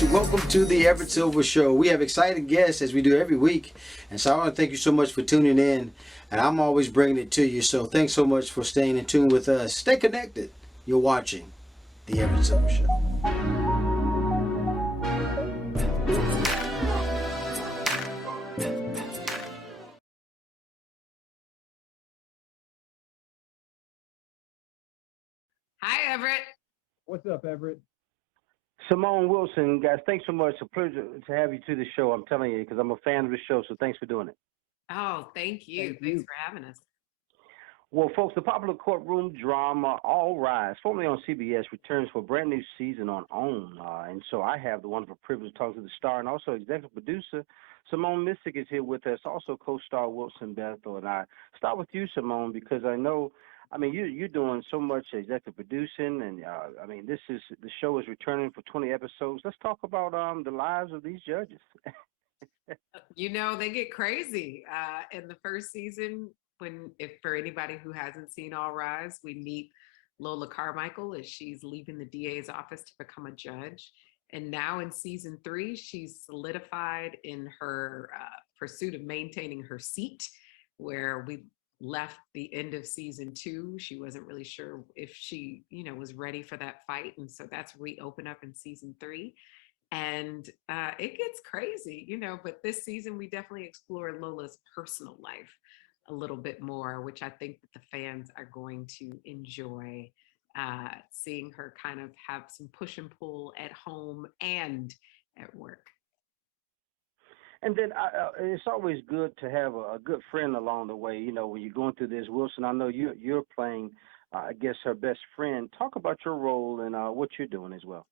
guys, welcome to the Everett Silver Show. We have exciting guests as we do every week, and so I want to thank you so much for tuning in, and I'm always bringing it to you, so thanks so much for staying in tune with us. Stay connected. You're watching the Everett Silver Show. Hi, Everett. What's up, Everett? Simone Wilson, guys, thanks so much. It's a pleasure to have you to the show. I'm telling you, because I'm a fan of the show, so thanks for doing it. Oh, thank you. Thanks for having us. Well, folks, the popular courtroom drama All Rise, formerly on CBS, returns for a brand new season on OWN. And so I have the wonderful privilege to talk to the star and also executive producer. Simone Missick is here with us, also co-star Wilson Bethel. And I start with you, Simone, because I know, you're doing so much executive producing, and the show is returning for 20 episodes. Let's talk about the lives of these judges. They get crazy. In the first season, if for anybody who hasn't seen All Rise, we meet Lola Carmichael as she's leaving the DA's office to become a judge. And now in season 3, she's solidified in her pursuit of maintaining her seat, where we left the end of season 2. She wasn't really sure if she, was ready for that fight. And so that's reopened up in season 3. And it gets crazy, but this season we definitely explore Lola's personal life a little bit more, which I think that the fans are going to enjoy, seeing her kind of have some push and pull at home and at work. And then it's always good to have a good friend along the way. When you're going through this, Wilson, I know you're playing, her best friend. Talk about your role and what you're doing as well.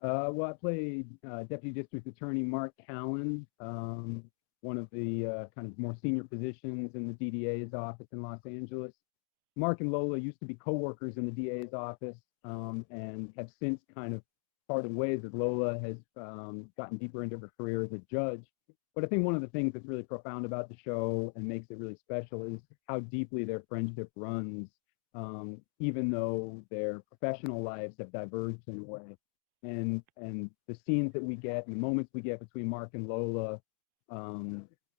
Well, I played Deputy District Attorney Mark Callan, one of the kind of more senior positions in the DDA's office in Los Angeles. Mark and Lola used to be co-workers in the DA's office and have since kind of parted ways as Lola has gotten deeper into her career as a judge. But I think one of the things that's really profound about the show and makes it really special is how deeply their friendship runs, even though their professional lives have diverged in a way. And the scenes that we get and the moments we get between Mark and Lola,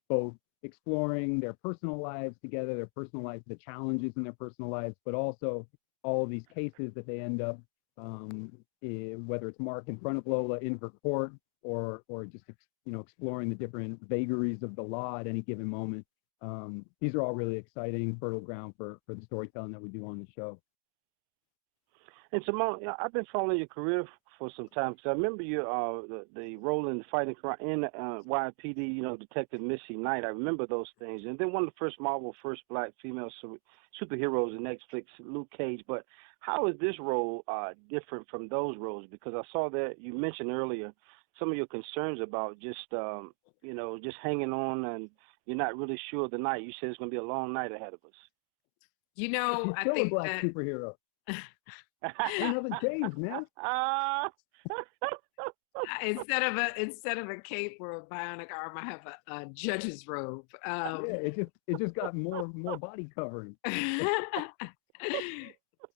both exploring their personal lives together, the challenges in their personal lives, but also all of these cases that they end up, whether it's Mark in front of Lola in her court or just exploring the different vagaries of the law at any given moment. These are all really exciting, fertile ground for the storytelling that we do on the show. And Simone, I've been following your career for some time because I remember the role in fighting crime in YPD, Detective Missy Knight. I remember those things. And then one of the first black female superheroes in Netflix, Luke Cage. But how is this role different from those roles? Because I saw that you mentioned earlier some of your concerns about just hanging on and you're not really sure of the night. You said it's going to be a long night ahead of us. I think a black superhero. Ain't nothing changed, man. Instead of a cape or a bionic arm, I have a judge's robe. It just got more body covering.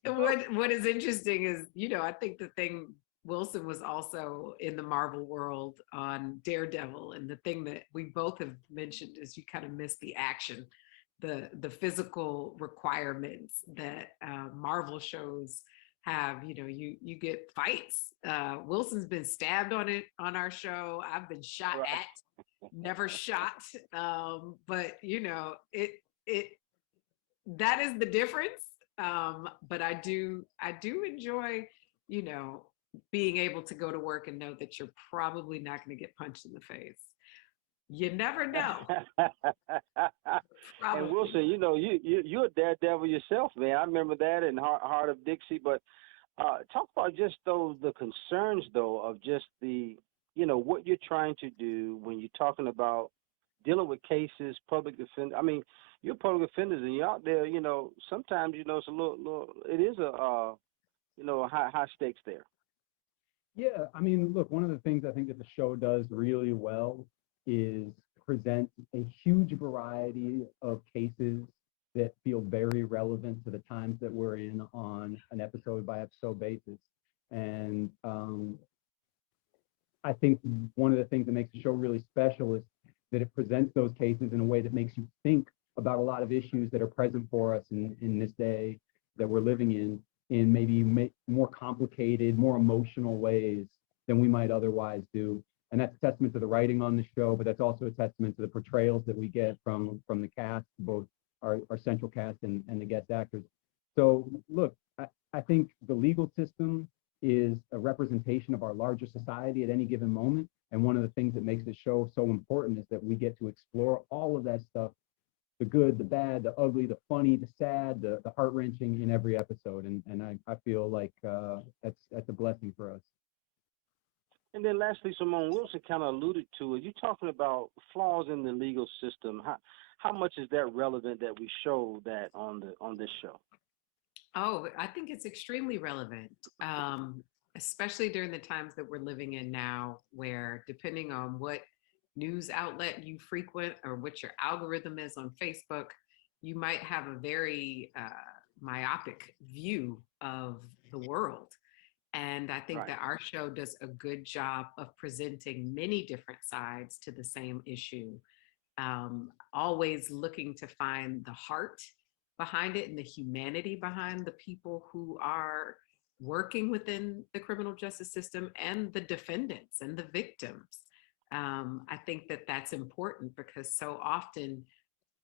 What is interesting is, I think the thing, Wilson was also in the Marvel world on Daredevil, and the thing that we both have mentioned is you kind of miss the action, the physical requirements that Marvel shows have. You get fights. Wilson's been stabbed on our show. I've been shot at, never shot. But that is the difference. But I do enjoy, being able to go to work and know that you're probably not going to get punched in the face. You never know. And Wilson, you're a daredevil yourself, man. I remember that in Heart of Dixie. But talk about just the concerns, though, of just the, what you're trying to do when you're talking about dealing with cases, public defender. I mean, you're public defenders and you're out there. Sometimes it's a little. It is a high stakes there. Yeah, look, one of the things I think that the show does really well is present a huge variety of cases that feel very relevant to the times that we're in on an episode by episode basis. And I think one of the things that makes the show really special is that it presents those cases in a way that makes you think about a lot of issues that are present for us in this day that we're living in maybe more complicated, more emotional ways than we might otherwise do. And that's a testament to the writing on the show, but that's also a testament to the portrayals that we get from the cast, both our central cast and the guest actors. So look, I think the legal system is a representation of our larger society at any given moment. And one of the things that makes the show so important is that we get to explore all of that stuff, the good, the bad, the ugly, the funny, the sad, the heart-wrenching in every episode. And I feel like that's a blessing for us. And then lastly, Simone Wilson kind of alluded to it. You're talking about flaws in the legal system. How much is that relevant that we show that on this show? Oh, I think it's extremely relevant, especially during the times that we're living in now, where depending on what news outlet you frequent or what your algorithm is on Facebook, you might have a very myopic view of the world. And I think Right. that our show does a good job of presenting many different sides to the same issue, always looking to find the heart behind it and the humanity behind the people who are working within the criminal justice system and the defendants and the victims. I think that that's important because so often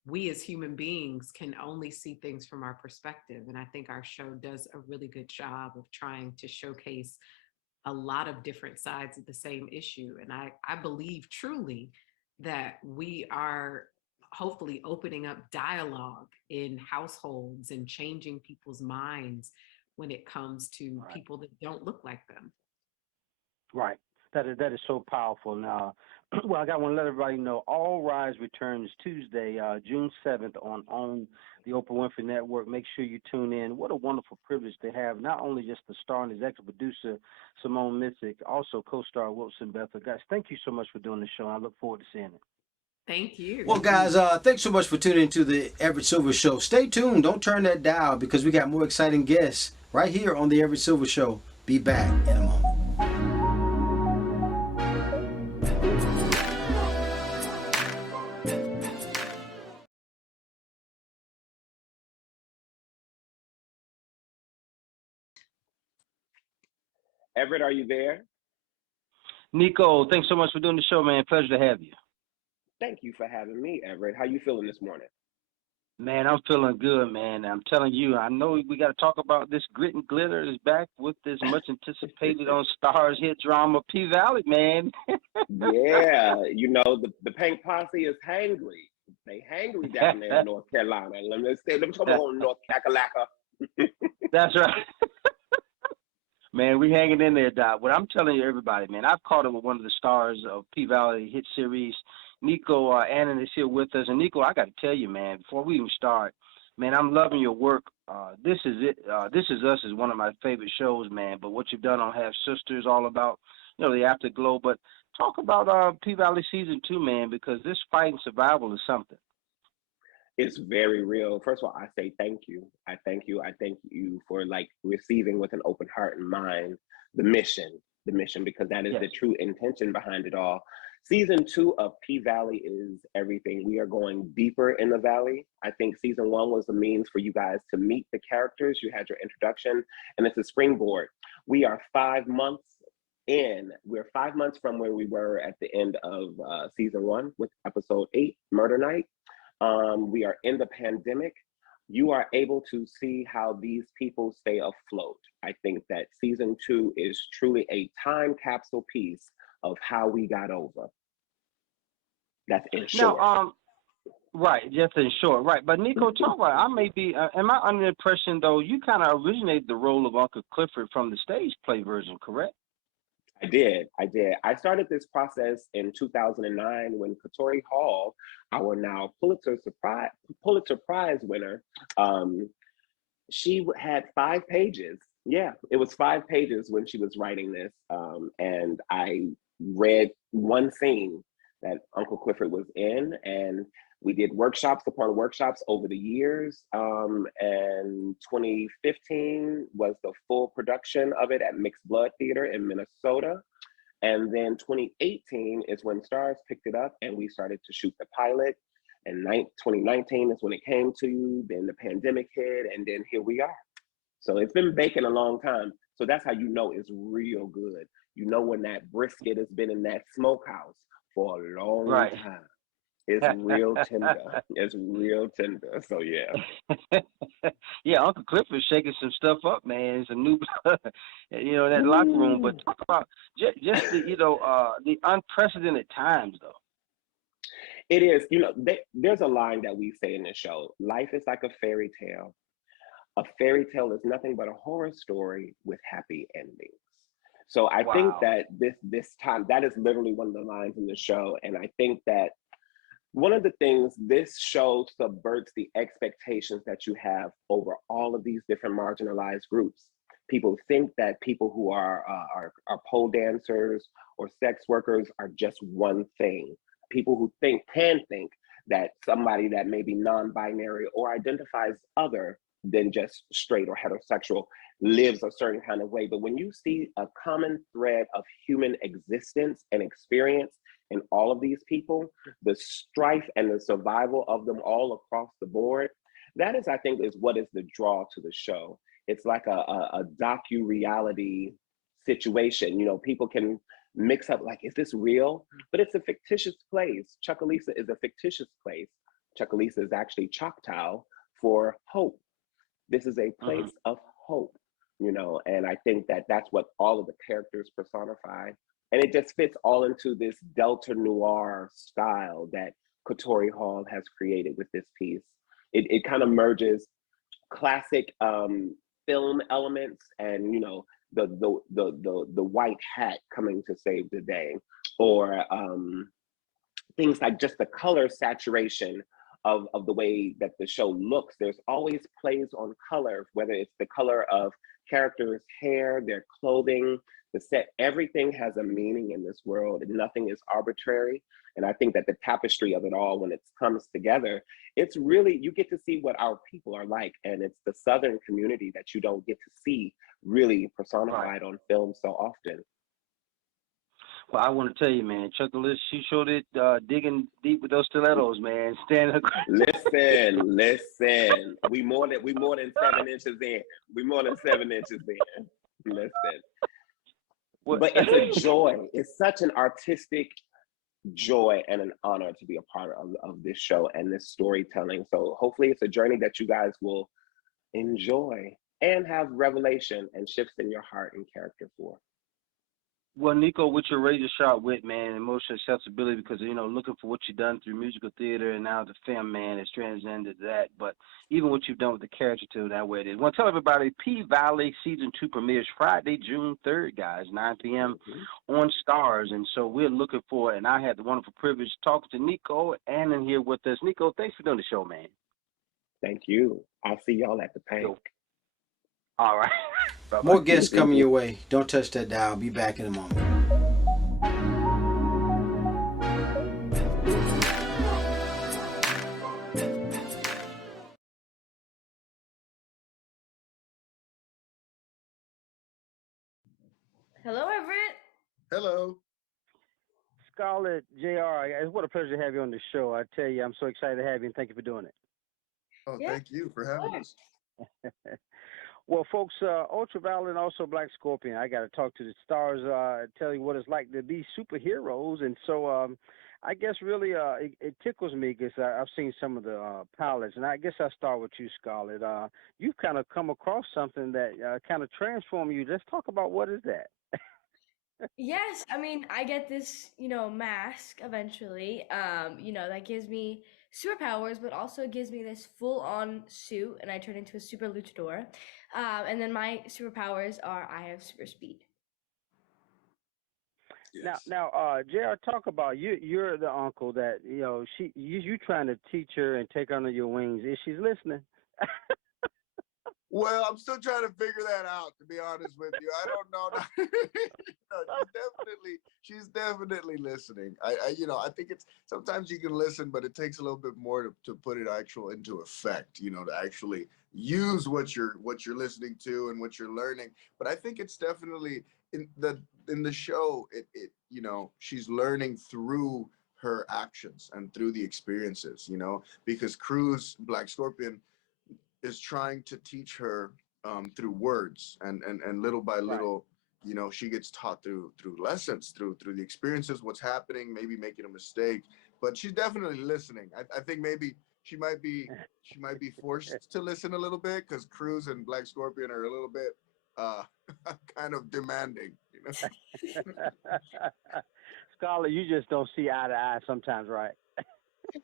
we as human beings can only see things from our perspective. And I think our show does a really good job of trying to showcase a lot of different sides of the same issue. And I believe truly that we are hopefully opening up dialogue in households and changing people's minds when it comes to Right. people that don't look like them. Right. That is so powerful. Now, well, I got want to let everybody know All Rise returns Tuesday, June 7th on the Oprah Winfrey Network. Make sure you tune in. What a wonderful privilege to have not only just the star and executive producer, Simone Missick, also co-star Wilson Bethel. Guys, thank you so much for doing the show. I look forward to seeing it. Thank you. Well, guys, thanks so much for tuning into the Everett Silver Show. Stay tuned. Don't turn that dial because we got more exciting guests right here on the Everett Silver Show. Be back in a moment. Everett, are you there? Nicco, thanks so much for doing the show, man. Pleasure to have you. Thank you for having me, Everett. How you feeling this morning? Man, I'm feeling good, man. I'm telling you, I know we got to talk about this Grit and Glitter is back with this much anticipated on Stars hit drama P Valley, man. Yeah, you know, the Pink Posse is hangry. They hangry down there in North Carolina. Let me come on, North Kakalaka. That's right. Man, we hanging in there, Doc. What I'm telling you, everybody, man, I've caught up with one of the stars of P Valley hit series. Nicco, Annan is here with us. And Nicco, I got to tell you, man, before we even start, man, I'm loving your work. This is it. This Is Us is one of my favorite shows, man. But what you've done on Half Sisters, all about, you know, the afterglow. But talk about P Valley season 2, man, because this fight and survival is something. It's very real. First of all, I say thank you. I thank you. I thank you for like receiving with an open heart and mind the mission, because that is Yes. the true intention behind it all. Season 2 of P Valley is everything. We are going deeper in the valley. I think season 1 was the means for you guys to meet the characters. You had your introduction, and it's a springboard. We are 5 months in. We're 5 months from where we were at the end of season 1 with episode 8, Murder Night. We are in the pandemic. You are able to see how these people stay afloat. I think that season 2 is truly a time capsule piece of how we got over. That's in short. Now, right, just in short, right. But Nicco, talk about it. I may be, am I under the impression, though, you kind of originated the role of Uncle Clifford from the stage play version, correct? I did. I started this process in 2009 when Katori Hall, our now Pulitzer Prize winner, she had 5 pages. Yeah, it was 5 pages when she was writing this. And I read one scene that Uncle Clifford was in, and we did workshops upon workshops over the years. And 2015 was the full production of it at Mixed Blood Theater in Minnesota. And then 2018 is when Stars picked it up and we started to shoot the pilot. And 2019 is when it came to you. Then the pandemic hit, and then here we are. So it's been baking a long time. So that's how you know it's real good. You know when that brisket has been in that smokehouse for a long Right. time. It's real tender. It's real tender. So yeah. Yeah, Uncle Clifford's shaking some stuff up, man. Some new blood, that locker room. But talk about just the unprecedented times, though. It is. There's a line that we say in the show: life is like a fairy tale. A fairy tale is nothing but a horror story with happy endings. So I think that this time, that is literally one of the lines in the show. And I think that one of the things this show subverts the expectations that you have over all of these different marginalized groups. People think that people who are pole dancers or sex workers are just one thing. People who can think that somebody that may be non-binary or identifies other than just straight or heterosexual lives a certain kind of way. But when you see a common thread of human existence and experience in all of these people, the strife and the survival of them all across the board, that is, I think, is what is the draw to the show. It's like a docu-reality situation. People can mix up like, is this real? But it's a fictitious place. Chucalissa is a fictitious place. Chucalissa is actually Choctaw for hope. This is a place of hope, and I think that that's what all of the characters personify. And it just fits all into this Delta Noir style that Katori Hall has created with this piece. It kind of merges classic film elements and, the white hat coming to save the day, or things like just the color saturation of the way that the show looks. There's always plays on color, whether it's the color of characters' hair, their clothing, the set. Everything has a meaning in this world, and nothing is arbitrary. And I think that the tapestry of it all, when it comes together, it's really, you get to see what our people are like. And it's the Southern community that you don't get to see really personified on film so often. Well, I want to tell you, man, Chuckalissa, she showed it digging deep with those stilettos, man. Standing. Listen. We more than 7 inches in. We more than 7 inches in. Listen. But it's a joy. It's such an artistic joy and an honor to be a part of this show and this storytelling. So hopefully it's a journey that you guys will enjoy and have revelation and shifts in your heart and character for. Well, Nicco, with your razor sharp wit, man, emotional accessibility, because, looking for what you've done through musical theater and now the film, man, it's transcended that. But even what you've done with the character, too, that way it is. I want to tell everybody, P-Valley Season 2 premieres Friday, June 3rd, guys, 9 p.m. on Stars. And so we're looking for it. And I had the wonderful privilege talking to Nicco and Annan here with us. Nicco, thanks for doing the show, man. Thank you. I'll see y'all at the Pank. All right. More guests coming your way. Don't touch that dial. I'll be back in a moment. Hello, Everett. Hello. Scarlett, JR, what a pleasure to have you on the show. I tell you, I'm so excited to have you, and thank you for doing it. Oh, yeah. Thank you for having us. Well, folks, Ultraviolet and also Black Scorpion, I got to talk to the stars, tell you what it's like to be superheroes. And so I guess really it tickles me because I've seen some of the pilots. And I guess I'll start with you, Scarlett. You've kind of come across something that kind of transformed you. Let's talk about what is that? Yes, I mean, I get this, mask eventually, that gives me superpowers, but also gives me this full-on suit, and I turn into a super luchador. And then my superpowers are I have super speed. Yes. Now, JR, talk about you. You're the uncle that you trying to teach her and take her under your wings. Is she listening? Well, I'm still trying to figure that out, to be honest with you. I don't know. She's definitely listening. I think it's sometimes you can listen, but it takes a little bit more to put it into effect, to actually use what you're listening to and what you're learning. But I think it's definitely in the show, it you know, she's learning through her actions and through the experiences, you know, because Cruz, Black Scorpion, is trying to teach her through words, and little by little, you know, she gets taught through lessons, through the experiences, what's happening, maybe making a mistake, but she's definitely listening. I think maybe she might be forced to listen a little bit because Cruz and Black Scorpion are a little bit uh kind of demanding, you know. Scarlett, you just don't see eye to eye sometimes, right?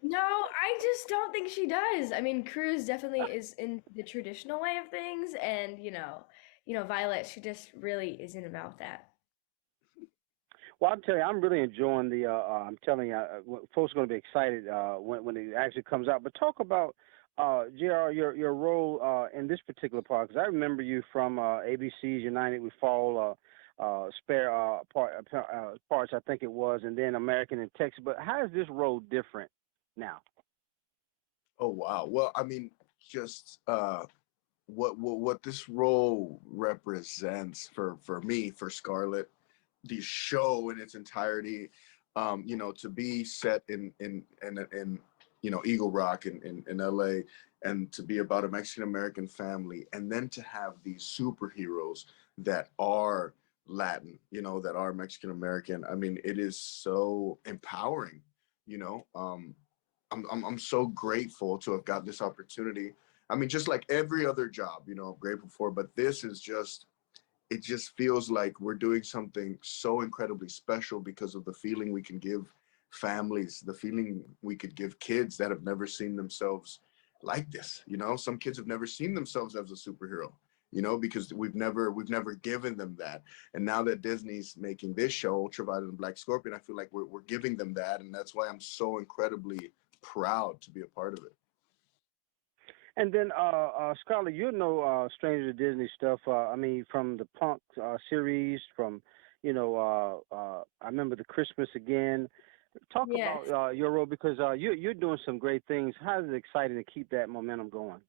No, I just don't think she does. I mean, Cruz definitely is in the traditional way of things, and Violet, she just really isn't about that. Well, I'll tell you, I'm really enjoying the. I'm telling you, folks are going to be excited when it actually comes out. But talk about, Jr. Your role in this particular part, because I remember you from ABC's United We Fall, parts, I think it was, and then American in Texas. But how is this role different now? Oh wow. Well, I mean, just what this role represents for me, for Scarlett, the show in its entirety, you know, to be set in you know, Eagle Rock in LA, and to be about a Mexican American family, and then to have these superheroes that are Latin, you know, that are Mexican American. I mean, it is so empowering, you know. I'm so grateful to have got this opportunity. I mean, just like every other job, you know, I'm grateful for, but this is just, it just feels like we're doing something so incredibly special because of the feeling we can give families, the feeling we could give kids that have never seen themselves like this. You know, some kids have never seen themselves as a superhero, you know, because we've never given them that. And now that Disney's making this show, Ultraviolet and Black Scorpion, I feel like we're giving them that. And that's why I'm so incredibly proud to be a part of it. And then, Scarlett, you're no stranger to Disney stuff. I mean, from the Punk series, from, I remember the Christmas again. Talk Yes. about your role, because you're doing some great things. How is it exciting to keep that momentum going?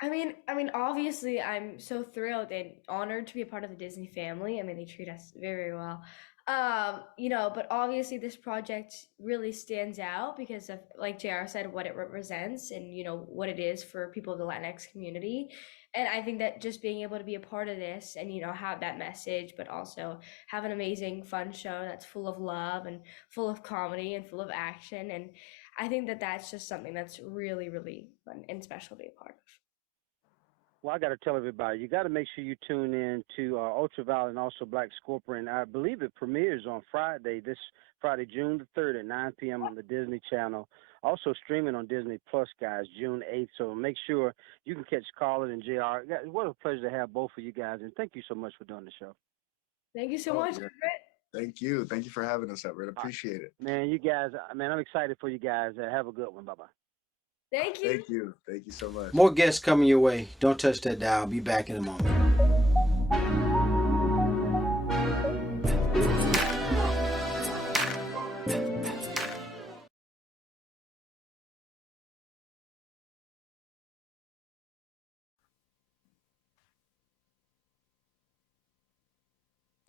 I mean, obviously, I'm so thrilled and honored to be a part of the Disney family. I mean, they treat us very, very well. But obviously, this project really stands out because of, like JR said, what it represents and what it is for people of the Latinx community. And I think that just being able to be a part of this and have that message, but also have an amazing, fun show that's full of love and full of comedy and full of action. And I think that that's just something that's really, really fun and special to be a part of. Well, I got to tell everybody, you got to make sure you tune in to Ultraviolet and also Black Scorpion. I believe it premieres on Friday, this Friday, June the 3rd at 9 p.m. on the Disney Channel. Also streaming on Disney Plus, guys, June 8th. So make sure you can catch Scarlett and JR. What a pleasure to have both of you guys, and thank you so much for doing the show. Thank you so much, Yeah. Everett. Thank you. Thank you for having us, Everett. Appreciate it. Man, you guys, I'm excited for you guys. Have a good one. Bye-bye. Thank you. Thank you. Thank you so much. More guests coming your way. Don't touch that dial. I'll be back in a moment.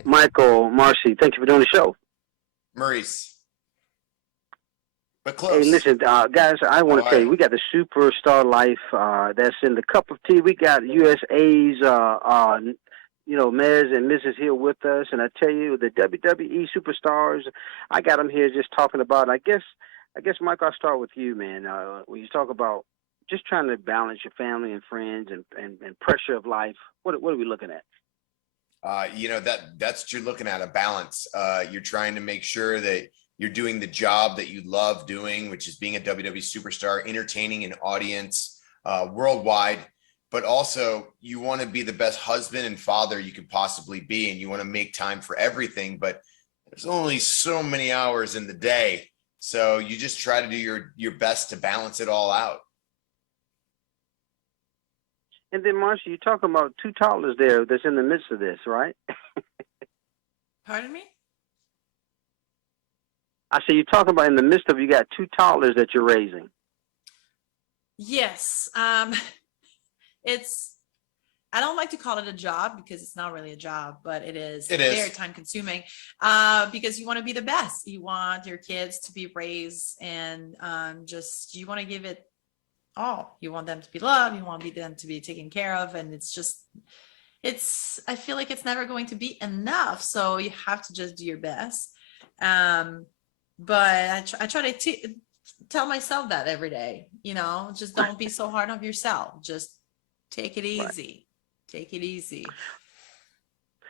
Michael, Marcy, thank you for doing the show. Maurice. But close. Hey, listen, guys, I want to tell you, we got the Superstar Life that's in the cup of tea. We got USA's, Ms. and Mrs. here with us. And I tell you, the WWE Superstars, I got them here just talking about, I guess, Mike, I'll start with you, man. When you talk about just trying to balance your family and friends and pressure of life, what are we looking at? That's what you're looking at, a balance. You're trying to make sure that you're doing the job that you love doing, which is being a WWE superstar, entertaining an audience worldwide. But also, you want to be the best husband and father you could possibly be, and you want to make time for everything. But there's only so many hours in the day, so you just try to do your best to balance it all out. And then, Marcia, you're talking about two toddlers there that's in the midst of this, right? Pardon me? I say you're talking about in the midst of, you got two toddlers that you're raising. Yes. It's I don't like to call it a job because it's not really a job, but it is It is. very time consuming, because you want to be the best. You want your kids to be raised and just, you want to give it all. You want them to be loved. You want them to be taken care of. And I feel like it's never going to be enough. So you have to just do your best. But I try to tell myself that every day, just don't be so hard on yourself. Just take it easy. Take it easy.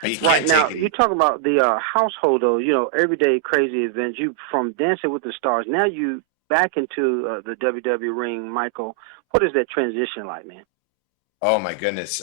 But you Right can't now, take you it. talk about the household, though. Everyday crazy events. You from Dancing with the Stars. Now you back into the WWE ring, Michael. What is that transition like, man? Oh my goodness.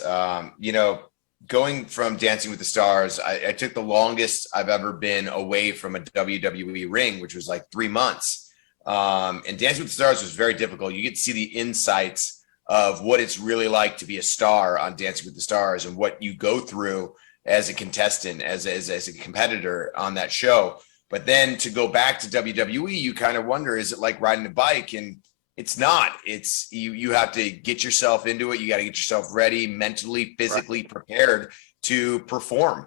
Going from Dancing with the Stars, I took the longest I've ever been away from a WWE ring, which was like 3 months. And Dancing with the Stars was very difficult. You get to see the insights of what it's really like to be a star on Dancing with the Stars and what you go through as a contestant, as a competitor on that show. But then to go back to WWE, you kind of wonder, is it like riding a bike? And it's not. It's you have to get yourself into it. You got to get yourself ready, mentally, physically prepared to perform.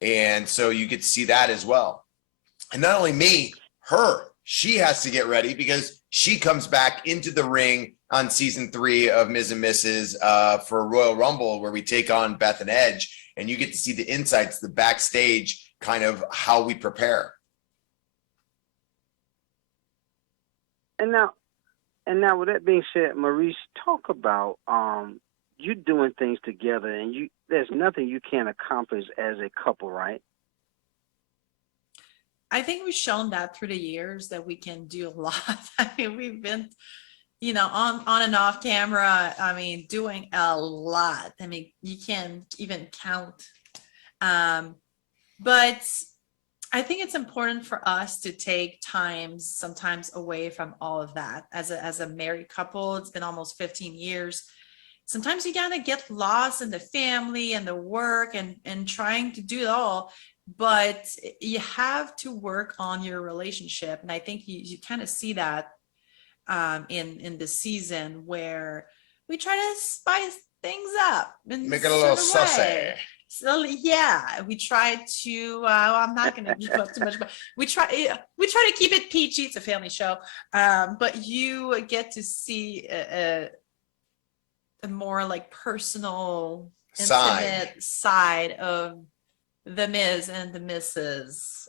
And so you get to see that as well. And not only me, she has to get ready because she comes back into the ring on season 3 of Ms. and Mrs. For Royal Rumble, where we take on Beth and Edge, and you get to see the insights, the backstage, kind of how we prepare. And now, with that being said, Maurice, talk about you doing things together, and there's nothing you can't accomplish as a couple, right? I think we've shown that through the years that we can do a lot. I mean, we've been, on and off camera, doing a lot. I mean, you can't even count. But I think it's important for us to take time sometimes away from all of that. As a married couple, it's been almost 15 years. Sometimes you gotta get lost in the family and the work and trying to do it all, but you have to work on your relationship. And I think you kind of see that in the season where we try to spice things up and Make it a little saucy. So yeah, we try to. I'm not going to give up too much, but we try to keep it PG. It's a family show, but you get to see a more like personal, intimate side of the Miz and the Mrs.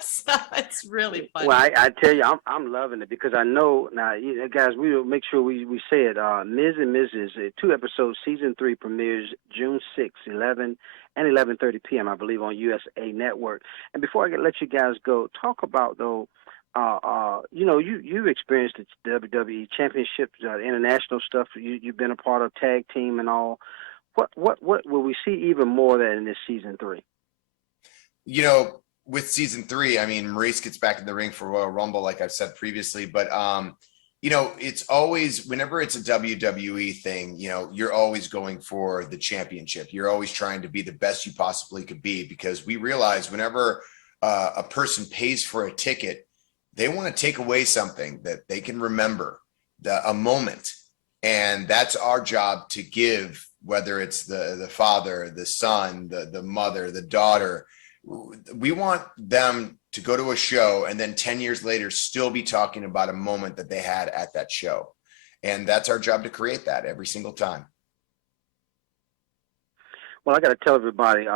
So it's really funny. Well, I tell you, I'm loving it because I know now, guys. We will make sure we say it. Ms. and Mrs. 2 episodes, season 3 premieres June 6, 11 and 11:30 p.m. I believe on USA Network. And before I let you guys go, talk about though. You experienced the WWE Championships, international stuff. You've been a part of tag team and all. What will we see even more of that in this season 3? With season 3, I mean, Maurice gets back in the ring for Royal Rumble, like I've said previously, but it's always, whenever it's a WWE thing, you're always going for the championship. You're always trying to be the best you possibly could be, because we realize whenever a person pays for a ticket, they want to take away something that they can remember, a moment. And that's our job to give, whether it's the father, the son, the mother, the daughter. We want them to go to a show and then 10 years later still be talking about a moment that they had at that show. And that's our job to create that every single time. Well, I got to tell everybody,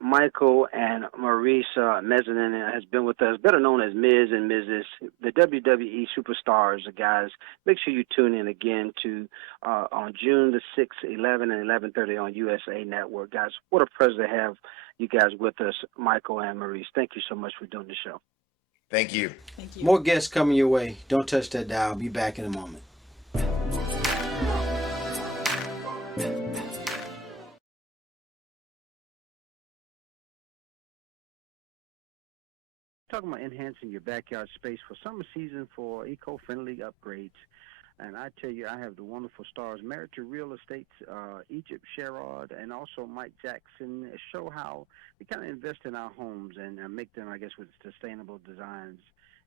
Michael and Maurice Mezzanine has been with us, better known as Ms. and Mrs., the WWE superstars, guys. Make sure you tune in again to on June the 6th, 11 and 11:30 on USA Network. Guys, what a pleasure to have you guys with us, Michael and Maurice. Thank you so much for doing the show. Thank you. Thank you. More guests coming your way. Don't touch that dial. I'll be back in a moment. Talking about enhancing your backyard space for summer season for eco-friendly upgrades. And I tell you, I have the wonderful stars married to real estate, Egypt Sherrod, and also Mike Jackson, show how we kind of invest in our homes and make them, I guess, with sustainable designs.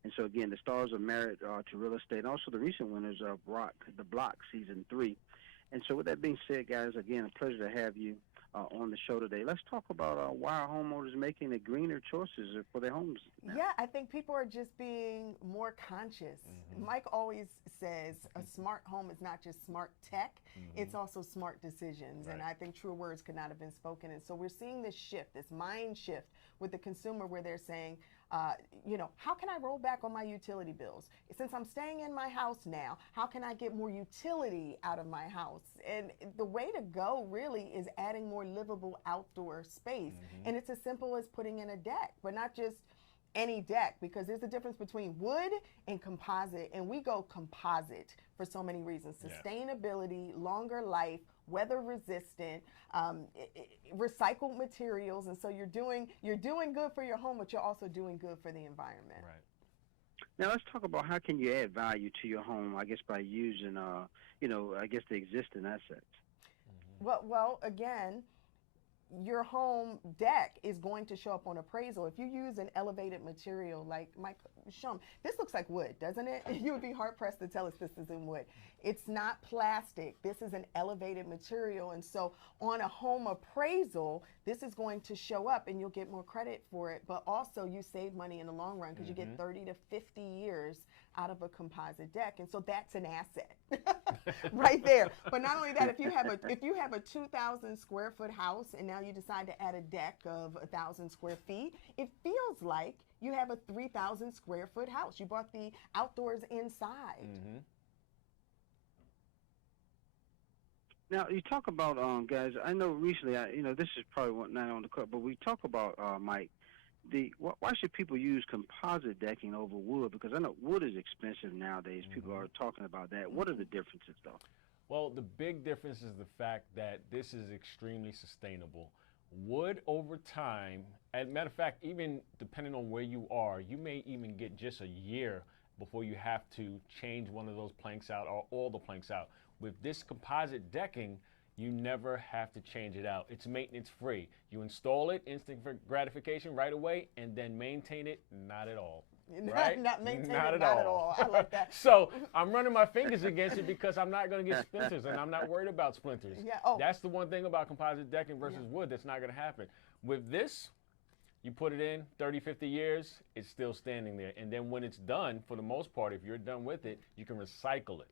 And so, again, the stars are married to real estate, and also the recent winners of The Block Season 3. And so with that being said, guys, again, a pleasure to have you on the show today. Let's talk about why are homeowners making the greener choices for their homes now? Yeah, I think people are just being more conscious. Mike always says a smart home is not just smart tech, it's also smart decisions. And I think truer words could not have been spoken. And so we're seeing this shift, this mind shift with the consumer where they're saying, how can I roll back on my utility bills? Since I'm staying in my house now, how can I get more utility out of my house? And the way to go really is adding more livable outdoor space. And it's as simple as putting in a deck, but not just any deck, because there's a difference between wood and composite, and we go composite for so many reasons: sustainability, longer life, weather resistant, recycled materials. And so you're doing good for your home, but you're also doing good for the environment. Right. Now let's talk about how can you add value to your home, I guess, by using the existing assets. Well, again, your home deck is going to show up on appraisal. If you use an elevated material like Mike, this looks like wood, doesn't it? You would be hard pressed to tell us this isn't wood. It's not plastic. This is an elevated material. And so on a home appraisal, this is going to show up and you'll get more credit for it. But also you save money in the long run because you get 30 to 50 years out of a composite deck. And so that's an asset right there. But not only that, if you have a 2,000 square foot house and now you decide to add a deck of 1,000 square feet, it feels like you have a 3,000 square foot house. You brought the outdoors inside. Now you talk about guys. I know recently, this is probably not on the cut, but we talk about Mike. Why should people use composite decking over wood? Because I know wood is expensive nowadays. People are talking about that. What are the differences, though? Well, the big difference is the fact that this is extremely sustainable. Wood over time, as a matter of fact, even depending on where you are, you may even get just a year before you have to change one of those planks out or all the planks out. With this composite decking, you never have to change it out. It's maintenance free. You install it, instant gratification right away, and then maintain it, not at all. Right? Not at all. I like that. So I'm running my fingers against it because I'm not going to get splinters, and I'm not worried about splinters. That's the one thing about composite decking versus wood that's not going to happen. With this, you put it in 30, 50 years, it's still standing there. And then when it's done, for the most part, if you're done with it, you can recycle it.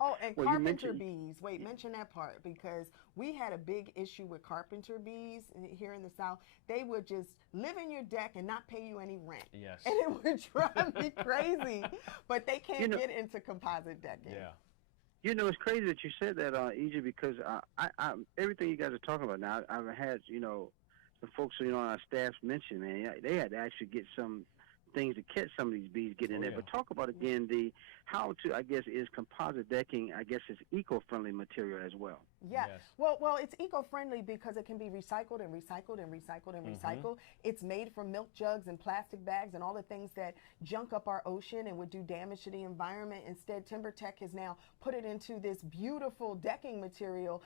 Oh, and carpenter bees. Wait, mention that part, because we had a big issue with carpenter bees here in the South. They would just live in your deck and not pay you any rent. Yes. And it would drive me crazy. But they can't get into composite decking. Yeah. It's crazy that you said that, EJ, because I everything you guys are talking about now, I've had, the folks, on our staff mention, man, they had to actually get some things to catch some of these bees getting in there. But talk about again is composite decking, is eco-friendly material as well. Yeah. Yes. Well, it's eco-friendly because it can be recycled and recycled and recycled and recycled. It's made from milk jugs and plastic bags and all the things that junk up our ocean and would do damage to the environment. Instead, TimberTech has now put it into this beautiful decking material.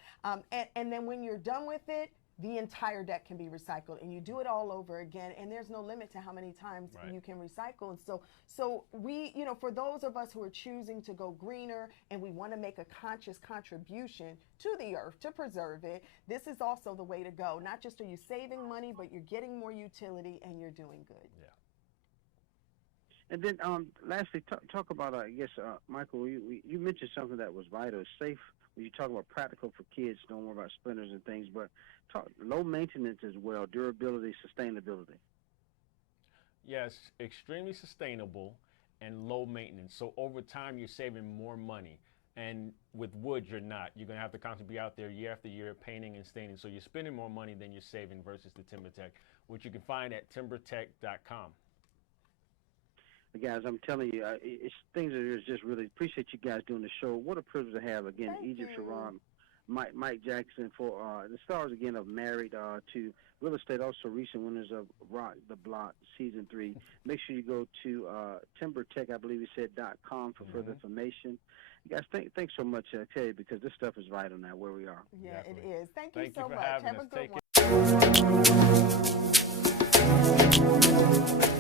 And then when you're done with it, the entire deck can be recycled, and you do it all over again, and there's no limit to how many times you can recycle. And so we, for those of us who are choosing to go greener and we want to make a conscious contribution to the earth to preserve it, this is also the way to go. Not just are you saving money, but you're getting more utility and you're doing good. And then lastly, talk about, Michael, you mentioned something that was vital, safe. When you talk about practical for kids, don't worry about splinters and things, but talk low maintenance as well, durability, sustainability. Yes, extremely sustainable and low maintenance. So over time, you're saving more money. And with wood, you're not. You're going to have to constantly be out there year after year painting and staining. So you're spending more money than you're saving versus the TimberTech, which you can find at timbertech.com. Guys, I'm telling you, it's things that is just really appreciate you guys doing the show. What a privilege to have again, Egypt Sharon, Mike Jackson for the stars again of Married to Real Estate, also recent winners of Rock the Block Season 3. Make sure you go to TimberTech, I believe you said .com for further information. You guys, thanks so much, I tell you, because this stuff is vital now where we are. Yeah, definitely. It is. Thank you so for much. Have a us. good one.